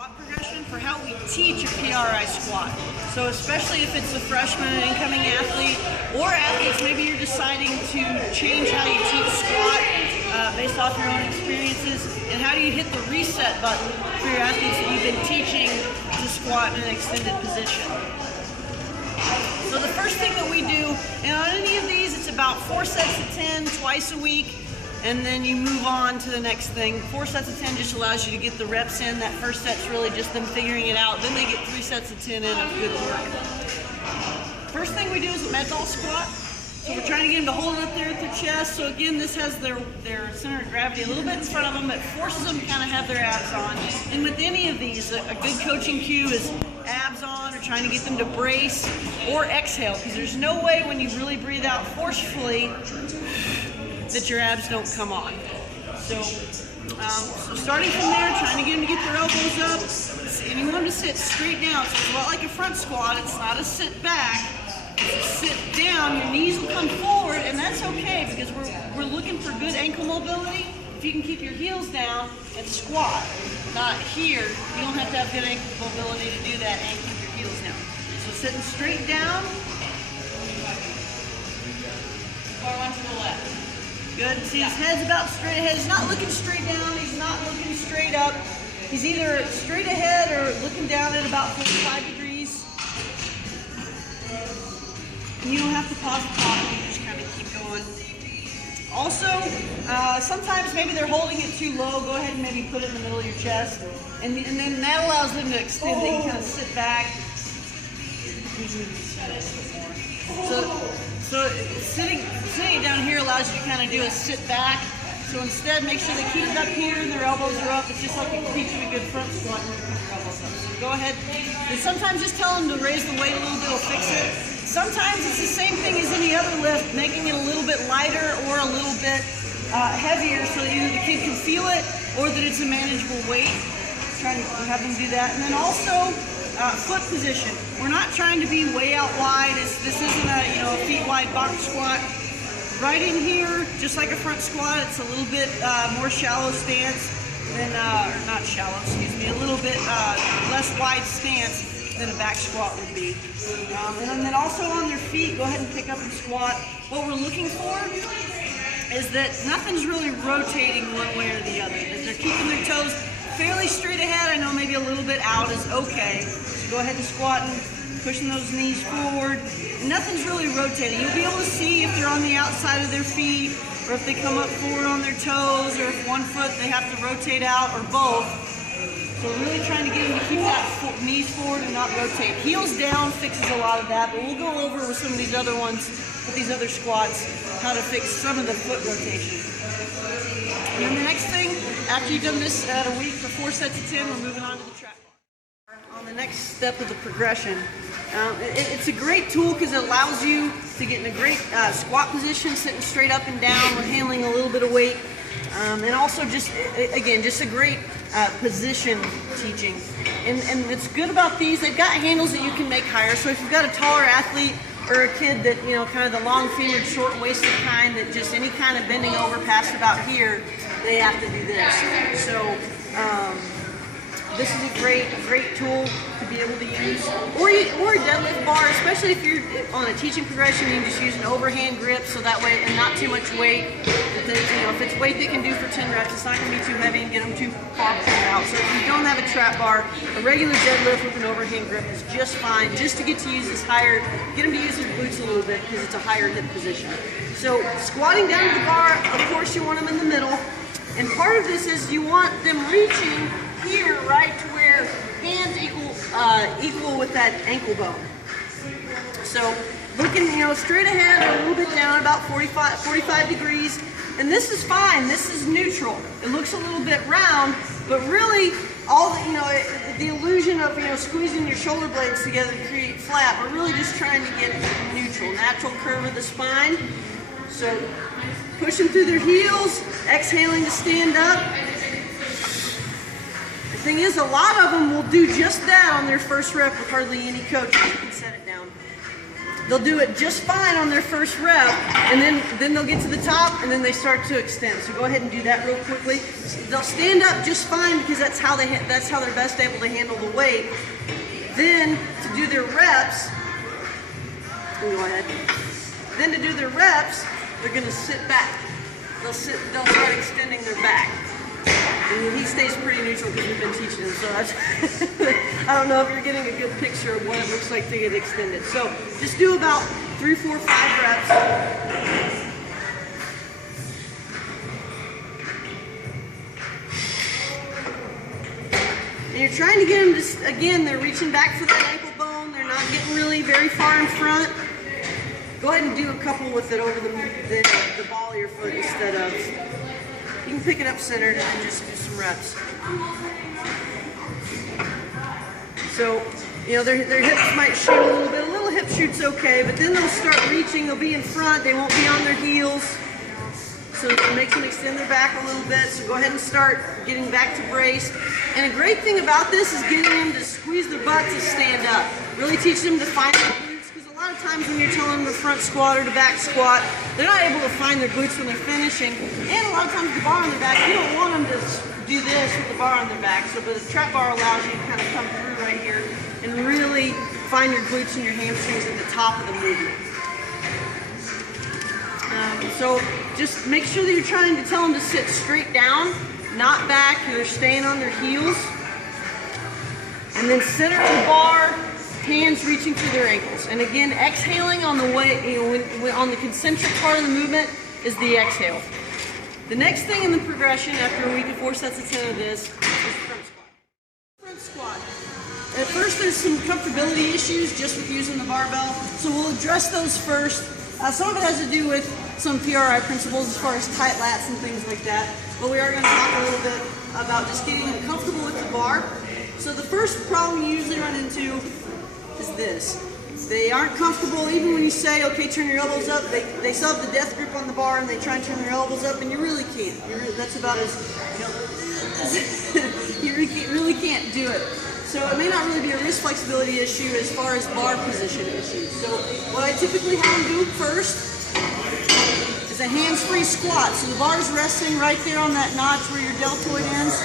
squat progression for how we teach a PRI squat. So especially if it's a freshman, an incoming athlete, or athletes, maybe you're deciding to change how you teach squat based off your own experiences, and how do you hit the reset button for your athletes that you've been teaching to squat in an extended position. So the first thing that we do, and on any of these, it's about 4 sets of 10 twice a week, and then you move on to the next thing. 4 sets of 10 just allows you to get the reps in. That first set's really just them figuring it out. Then they get 3 sets of 10 in of good work. First thing we do is a med ball squat. So we're trying to get them to hold it up there at their chest. So again, this has their center of gravity a little bit in front of them, but forces them to kind of have their abs on. And with any of these, a good coaching cue is abs on, or trying to get them to brace or exhale, because there's no way when you really breathe out forcefully that your abs don't come on. So, starting from there, trying to get them to get their elbows up, and you want them to sit straight down. So it's a lot like a front squat. It's not a sit back. Sit down, your knees will come forward, and that's okay because we're looking for good ankle mobility. If you can keep your heels down and squat, not here, you don't have to have good ankle mobility to do that and keep your heels down. So sitting straight down, far one to the left. Good. See, his head's about straight ahead. He's not looking straight down, he's not looking straight up. He's either straight ahead or looking down at about 45 degrees. You don't have to pause the talk, you just kind of keep going. Also, sometimes maybe they're holding it too low. Go ahead and maybe put it in the middle of your chest. And then that allows them to extend. They can kind of sit back. So sitting down here allows you to kind of do a sit back. So instead, make sure they keep it up here and their elbows are up. It's just like you teach them a good front squat and keep your elbows up. So go ahead. And sometimes just tell them to raise the weight a little bit will fix it. Sometimes it's the same thing as any other lift, making it a little bit lighter or a little bit heavier so that either the kid can feel it or that it's a manageable weight. Trying to have them do that. And then also foot position. We're not trying to be way out wide. This isn't a feet wide box squat. Right in here, just like a front squat, it's a little bit more shallow stance than, or not shallow, excuse me, a little bit less wide stance than a back squat would be. And then also on their feet, go ahead and pick up and squat. What we're looking for is that nothing's really rotating one way or the other. That they're keeping their toes fairly straight ahead. I know maybe a little bit out is okay. So go ahead and squat and pushing those knees forward. And nothing's really rotating. You'll be able to see if they're on the outside of their feet, or if they come up forward on their toes, or if one foot they have to rotate out, or both. So really trying to get them to keep that knees forward and not rotate. Heels down fixes a lot of that, but we'll go over with some of these other ones, with these other squats, how to fix some of the foot rotation. And then the next thing, after you've done this at a week for 4 sets of 10, we're moving on to the trap bar. On the next step of the progression, it's a great tool because it allows you to get in a great squat position, sitting straight up and down. We're handling a little bit of weight. And also just a great position teaching. And what's good about these, they've got handles that you can make higher. So if you've got a taller athlete or a kid that, kind of the long-fingered, short-waisted kind that just any kind of bending over past about here, they have to do this. So this is a great tool to be able to use. Or a deadlift bar, especially if you're on a teaching progression, you can just use an overhand grip so that way, and not too much weight. If it's weight they can do for 10 reps, it's not going to be too heavy and get them too far out. So if you don't have a trap bar, a regular deadlift with an overhand grip is just fine, just to get to use this higher, get them to use their glutes a little bit because it's a higher hip position. So squatting down to the bar, of course you want them in the middle. And part of this is you want them reaching here, right to where hands equal with that ankle bone. So looking, straight ahead or a little bit down, about 45 degrees. And this is fine. This is neutral. It looks a little bit round, but really, all the illusion of squeezing your shoulder blades together to create flat. We're really just trying to get neutral, natural curve of the spine. So pushing through their heels, exhaling to stand up. The thing is, a lot of them will do just that on their first rep with hardly any coaching. You can set it down. they'll do it just fine on their first rep, and then they'll get to the top, and then they start to extend. So go ahead and do that real quickly. They'll stand up just fine because that's how they're best able to handle the weight. Then to do their reps, go ahead. Then to do their reps, they're going to sit back. They'll start extending their back. And he stays pretty neutral because we've been teaching him, so I don't know if you're getting a good picture of what it looks like to get extended. So just do about 3, 4, 5 reps. And you're trying to get them to, again, they're reaching back for that ankle bone. They're not getting really very far in front. Go ahead and do a couple with it over the ball of your foot instead of... You can pick it up centered and just do some reps. So, you know, their hips might shoot a little bit. A little hip shoot's okay, but then they'll start reaching. They'll be in front. They won't be on their heels. So it makes them extend their back a little bit. So go ahead and start getting back to brace. And a great thing about this is getting them to squeeze their butt to stand up. Really teach them to find their glutes, because a lot of times when you're telling them to front squat or to back squat, they're not able to find their glutes when they're finishing. And a lot of times the bar on their back, you don't want them to do this with the bar on their back. So, but the trap bar allows you to kind of come through right here and really find your glutes and your hamstrings at the top of the movement. So just make sure that you're trying to tell them to sit straight down, not back, they're staying on their heels. And then center the bar, hands reaching to their ankles. And again, exhaling on the way, on the concentric part of the movement is the exhale. The next thing in the progression after a week of 4 sets of 10 of this is front squat. Front squat. At first there's some comfortability issues just with using the barbell, so we'll address those first. Some of it has to do with some PRI principles as far as tight lats and things like that, but we are going to talk a little bit about just getting them comfortable with the bar. So the first problem you usually run into is this. They aren't comfortable, even when you say, okay, turn your elbows up, they still have the death grip on the bar and they try and turn their elbows up, and you really can't. That's about as, you really can't do it. So it may not really be a wrist flexibility issue as far as bar position issues. So what I typically have them do first is a hands-free squat. So the bar's resting right there on that notch where your deltoid ends.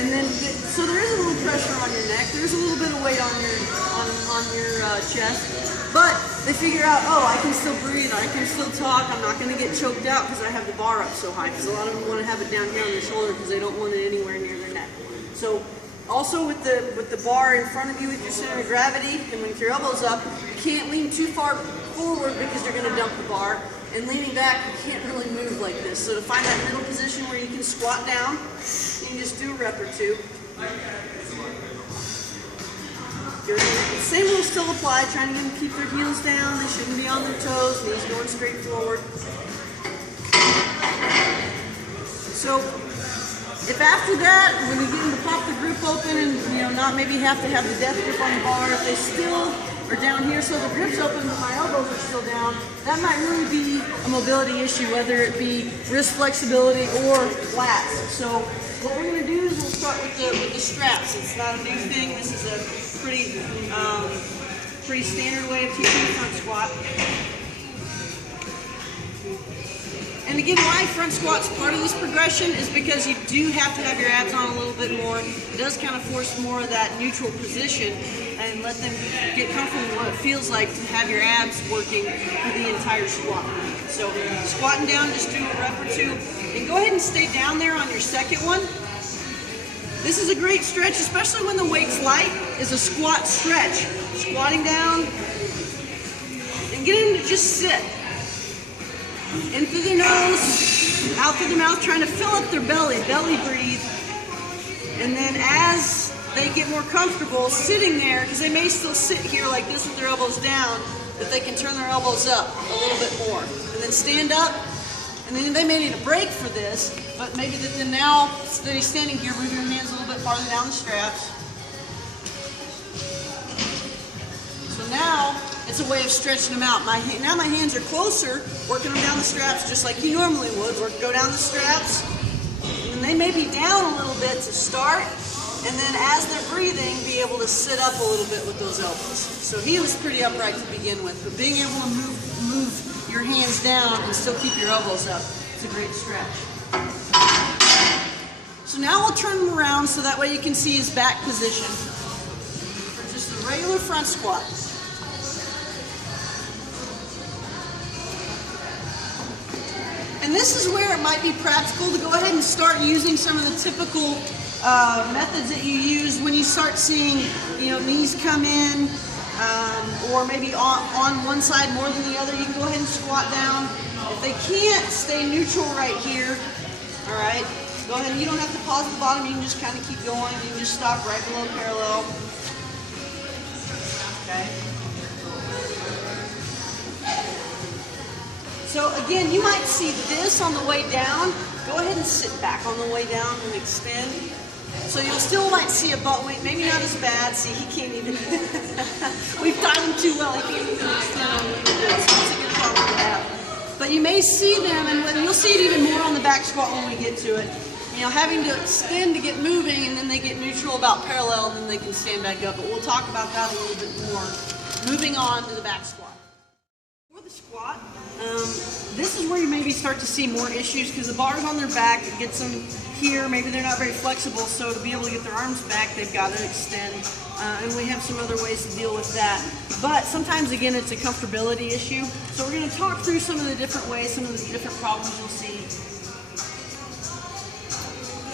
And then, so there is a little pressure on your neck. There's a little bit of weight on your chest. But they figure out, oh, I can still breathe, I can still talk, I'm not going to get choked out because I have the bar up so high. Because a lot of them want to have it down here on their shoulder because they don't want it anywhere near their neck. So also with the bar in front of you with your center of gravity, and with your elbows up, you can't lean too far forward because you're going to dump the bar. And leaning back, you can't really move like this. So to find that middle position where you can squat down, you can just do a rep or two. Good. The same will still apply, trying to get them to keep their heels down. They shouldn't be on their toes, knees going straight forward. So if after that, when you get them to pop the grip open and not maybe have to have the death grip on the bar, if they still are down here, so the grip's open but my elbows are still down, that might really be a mobility issue, whether it be wrist flexibility or lats. So what we're going to do is we'll start with the straps. It's not a new thing. This is a pretty standard way of teaching front squat. And again, why front squat's part of this progression is because you do have to have your abs on a little bit more. It does kind of force more of that neutral position and let them get comfortable with what it feels like to have your abs working for the entire squat. So squatting down, just do a rep or two. And go ahead and stay down there on your second one. This is a great stretch, especially when the weight's light, is a squat stretch. Squatting down and get them to just sit. In through their nose, out through the mouth, trying to fill up their belly breathe. And then as they get more comfortable sitting there, because they may still sit here like this with their elbows down, that they can turn their elbows up a little bit more. And then stand up, and then they may need a break for this, but maybe that then now, instead of standing here, move your hands a little bit farther down the straps. So now, it's a way of stretching them out. Now my hands are closer, working them down the straps just like you normally would. Go down the straps, and then they may be down a little bit to start, And then as they're breathing, be able to sit up a little bit with those elbows. So he was pretty upright to begin with, but being able to move your hands down and still keep your elbows up is a great stretch. So now we'll turn him around so that way you can see his back position for just a regular front squat. And this is where it might be practical to go ahead and start using some of the typical methods that you use when you start seeing, knees come in, or maybe on one side more than the other. You can go ahead and squat down. If they can't, stay neutral right here. All right, go ahead. You don't have to pause at the bottom. You can just kind of keep going. You can just stop right below parallel. Okay. So again, you might see this on the way down. Go ahead and sit back on the way down and extend. So you'll still might see a butt wink, maybe not as bad. See, he can't even, we've tied him too well, he can't even extend on the way to do it. So that's a good problem to have. But you may see them, and you'll see it even more on the back squat when we get to it. Having to extend to get moving, and then they get neutral about parallel, and then they can stand back up. But we'll talk about that a little bit more. Moving on to the back squat. For the squat, this is where you maybe start to see more issues because the bar's on their back. It gets them here. Maybe they're not very flexible, so to be able to get their arms back, they've got to extend. And we have some other ways to deal with that. But sometimes, again, it's a comfortability issue. So we're going to talk through some of the different ways, some of the different problems you'll see.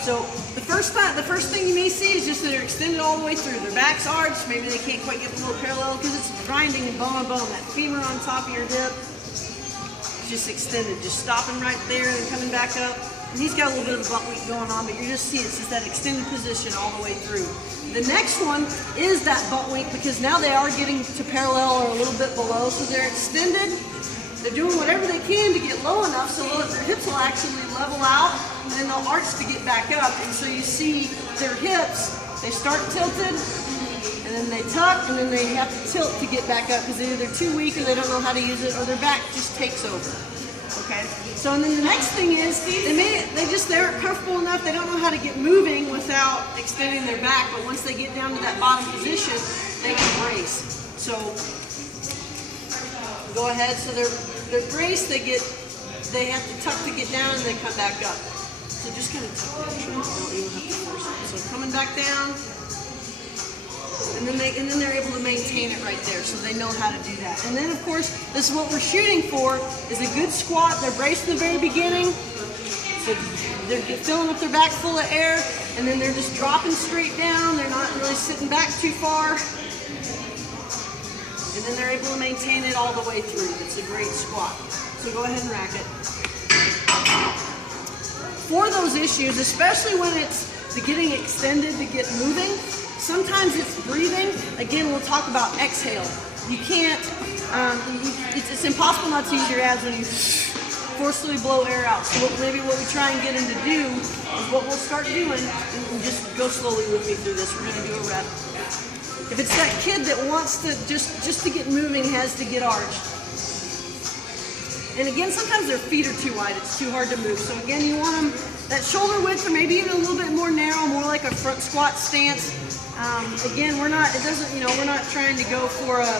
So the first thing you may see is just that they're extended all the way through. Their back's arched. Maybe they can't quite get below parallel because it's grinding bone on bone. That femur on top of your hip is just extended, just stopping right there and coming back up. And he's got a little bit of a butt wink going on, but you just see it's just that extended position all the way through. The next one is that butt wink because now they are getting to parallel or a little bit below, so they're extended. They're doing whatever they can to get low enough so that their hips will actually level out, and then they'll arch to get back up. And so you see their hips, they start tilted, and then they tuck, and then they have to tilt to get back up because they're either too weak or they don't know how to use it, or their back just takes over. Okay, so and then the next thing is they're comfortable enough, they don't know how to get moving without extending their back, but once they get down to that bottom position, they can brace. So go ahead, so they're braced, they have to tuck to get down and they come back up. So just kind of tuck that, you don't even have to force it. So coming back down, and then they're able to maintain it right there, so they know how to do that. And then of course, this is what we're shooting for, is a good squat. They're braced in the very beginning, so they're filling up their back full of air, and then they're just dropping straight down. They're not really sitting back too far. And then they're able to maintain it all the way through. It's a great squat. So go ahead and rack it. For those issues, especially when it's the getting extended to get moving, sometimes it's breathing. Again, we'll talk about exhale. You can't, it's impossible not to use your abs when you forcefully blow air out. So maybe what we try and get them to do is what we'll start doing, and just go slowly with me through this. We're going to do a rep. If it's that kid that wants to just to get moving, has to get arched. And again, sometimes their feet are too wide, it's too hard to move. So again, you want them that shoulder width or maybe even a little bit more narrow, more like a front squat stance. Again, we're not trying to go for a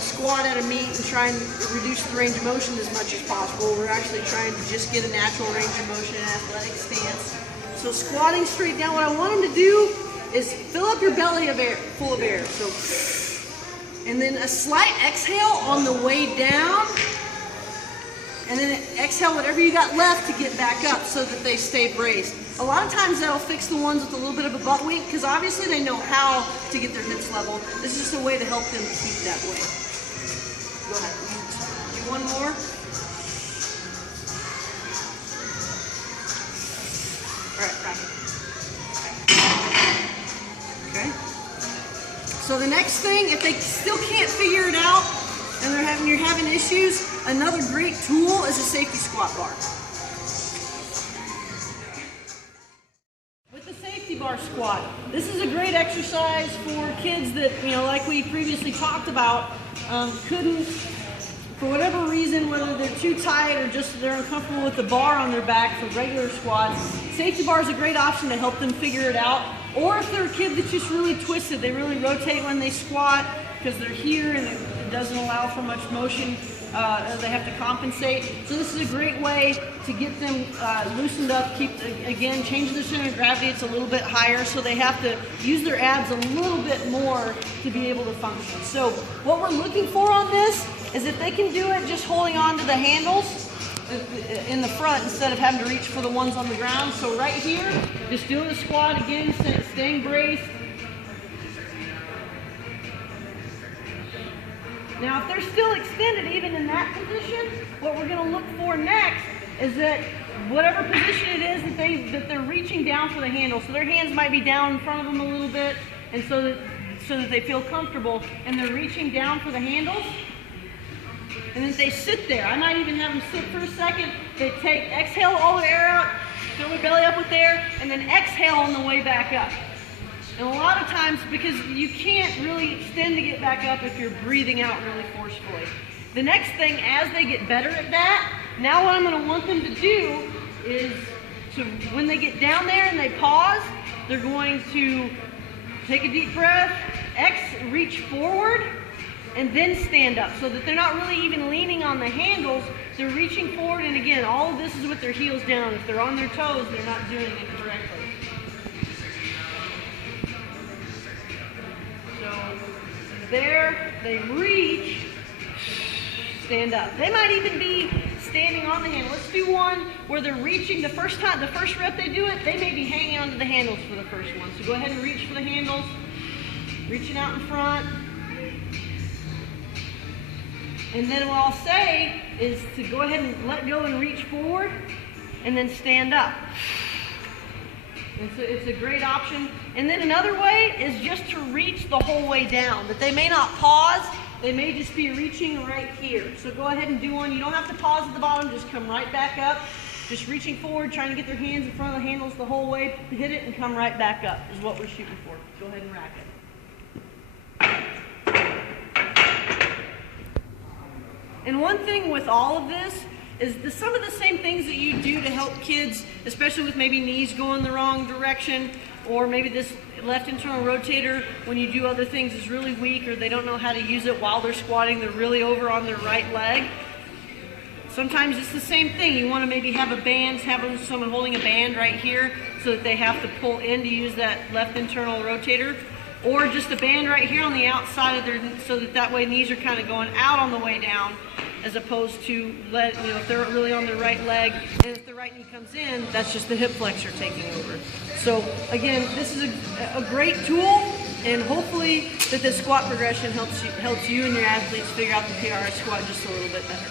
squat at a meet and try and reduce the range of motion as much as possible. We're actually trying to just get a natural range of motion, an athletic stance. So squatting straight down, what I want them to do is fill up your belly full of air. So, and then a slight exhale on the way down, and then exhale whatever you got left to get back up so that they stay braced. A lot of times that'll fix the ones with a little bit of a butt wink because obviously they know how to get their hips level. This is just a way to help them keep that way. Go ahead. Do one more. All right, back. Okay. So the next thing, if they still can't figure it out and you're having issues, another great tool is a safety squat bar. With the safety bar squat, this is a great exercise for kids that, like we previously talked about, couldn't for whatever reason, whether they're too tight or just they're uncomfortable with the bar on their back for regular squats, safety bar is a great option to help them figure it out. Or if they're a kid that's just really twisted, they really rotate when they squat because they're here and it doesn't allow for much motion. They have to compensate. So this is a great way to get them loosened up, change their center of gravity. It's a little bit higher, so they have to use their abs a little bit more to be able to function. So what we're looking for on this is if they can do it just holding on to the handles in the front instead of having to reach for the ones on the ground. So right here, just doing a squat again, staying braced. Now, if they're still extended, even in that position, what we're going to look for next is that whatever position it is that they're reaching down for the handle. So their hands might be down in front of them a little bit, and so that they feel comfortable, and they're reaching down for the handles. And then they sit there. I might even have them sit for a second. They exhale all the air out, fill their belly up with air, and then exhale on the way back up. And a lot of times, because you can't really extend to get back up if you're breathing out really forcefully. The next thing, as they get better at that, now what I'm going to want them to do is when they get down there and they pause, they're going to take a deep breath, reach forward, and then stand up so that they're not really even leaning on the handles. They're reaching forward, and again, all of this is with their heels down. If they're on their toes, they're not doing it correctly. There, they reach, stand up. They might even be standing on the handle. Let's do one where they're reaching the first rep they do it, they may be hanging onto the handles for the first one. So go ahead and reach for the handles, reaching out in front. And then what I'll say is to go ahead and let go and reach forward and then stand up. And so it's a great option. And then another way is just to reach the whole way down. But they may not pause. They may just be reaching right here. So go ahead and do one. You don't have to pause at the bottom. Just come right back up. Just reaching forward, trying to get their hands in front of the handles the whole way. Hit it and come right back up is what we're shooting for. Go ahead and rack it. And one thing with all of this is some of the same things that you do to help kids, especially with maybe knees going the wrong direction, or maybe this left internal rotator, when you do other things, is really weak, or they don't know how to use it while they're squatting, they're really over on their right leg. Sometimes it's the same thing. You want to maybe have a band, have someone holding a band right here so that they have to pull in to use that left internal rotator, or just a band right here on the outside of their, so that way knees are kind of going out on the way down, as opposed to if they're really on their right leg, and if the right knee comes in, that's just the hip flexor taking over. So again, this is a great tool, and hopefully that this squat progression helps you and your athletes figure out the PRI squat just a little bit better.